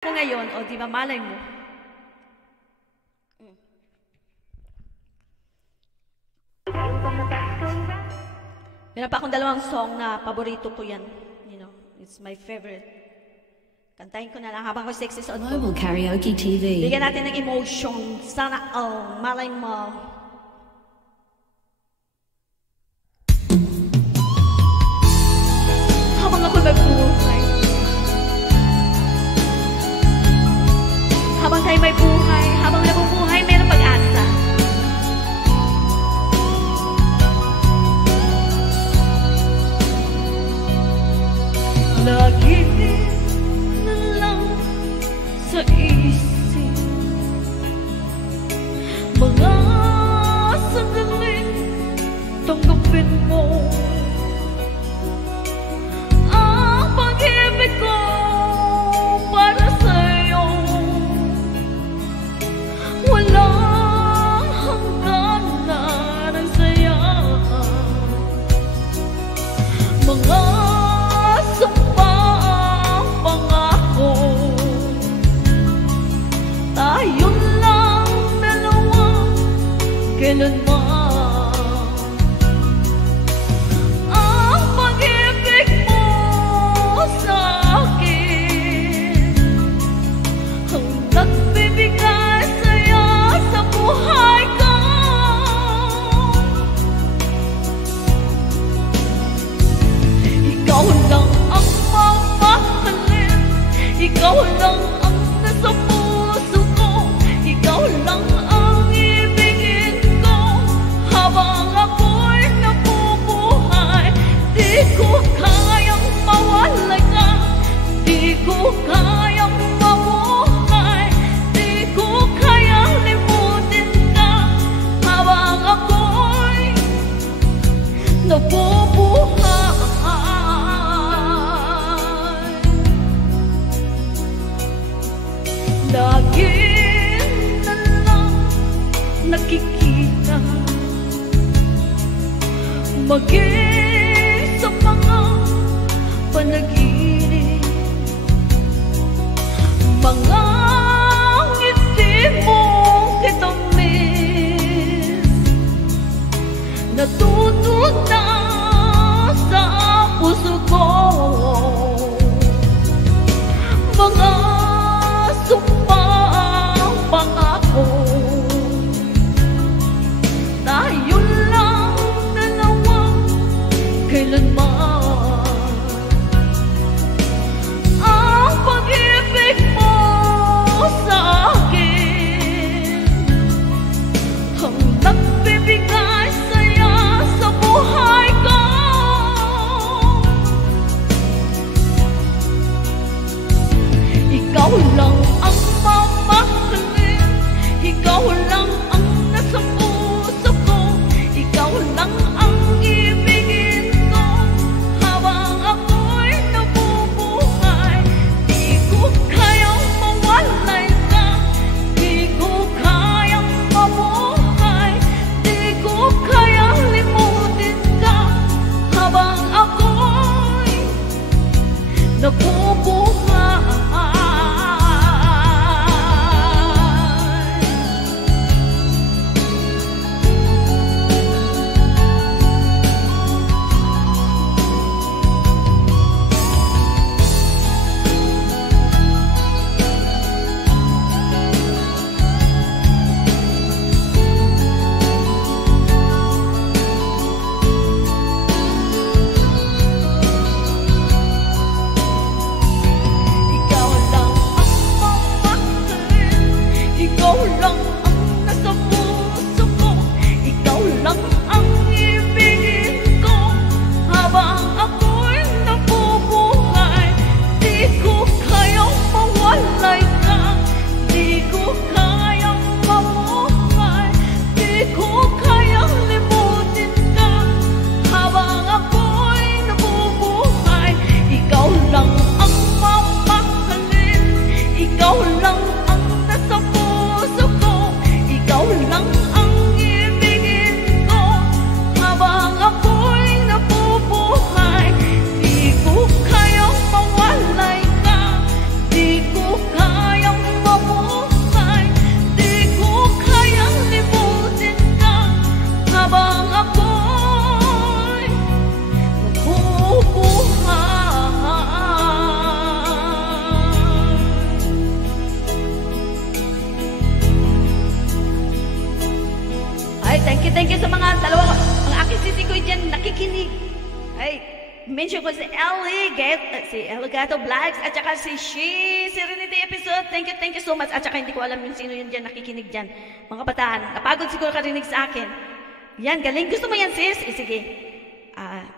Ko ngayon, o di ba malay mo? Meron pa akong dalawang song na paborito ko yan. You know, it's my favorite. Kantahin ko na lang habang ko sexy sa auto. Global Karaoke TV. Bigyan natin ng emotion. Sana all, malay mo. Habang ako nagbuhay. Habang tayo may buhay, habang nabubuhay, mayroong pag-asa. Lagi na lang sa isip mga sandaling tanggapin mo ang pag-ibig ko para sa'yo. Walang hanggan na ng saya. Mga sumpang pangako, tayong lang dalawa kailanman. Ang pag-ibig mo sa akin ang nagbibigay saya sa buhay ko. Ikaw lang ang mamahalin, ikaw lang ang nasa puso ko, ikaw lang ang ibigin ko habang ako'y nabubuhay. Di ko kayang mawalay ka, di ko kayang mabuhay, di ko kayang limutin ka habang ako'y nabubuhay. Lagi na lang nakikita maging sa mga panaginip, mga ngiti mong kitamis natutuna sa puso ko. Mga sumpang pangako, tayo lang dalawa kailanman. Ang pag-ibig mo sa akin ang nagbibigay saya sa buhay ko. Ay, thank you sa mga dalawa. Ang aking sisi ko dyan nakikinig. Ay, mention ko si Ellie Gato Vlogs, at saka si Serenity Episode. Thank you so much. At saka hindi ko alam yung sino yun dyan nakikinig dyan. Mga bataan, napagod siguro karinig sa akin. Yan, galing. Gusto mo yan, sis? Sige.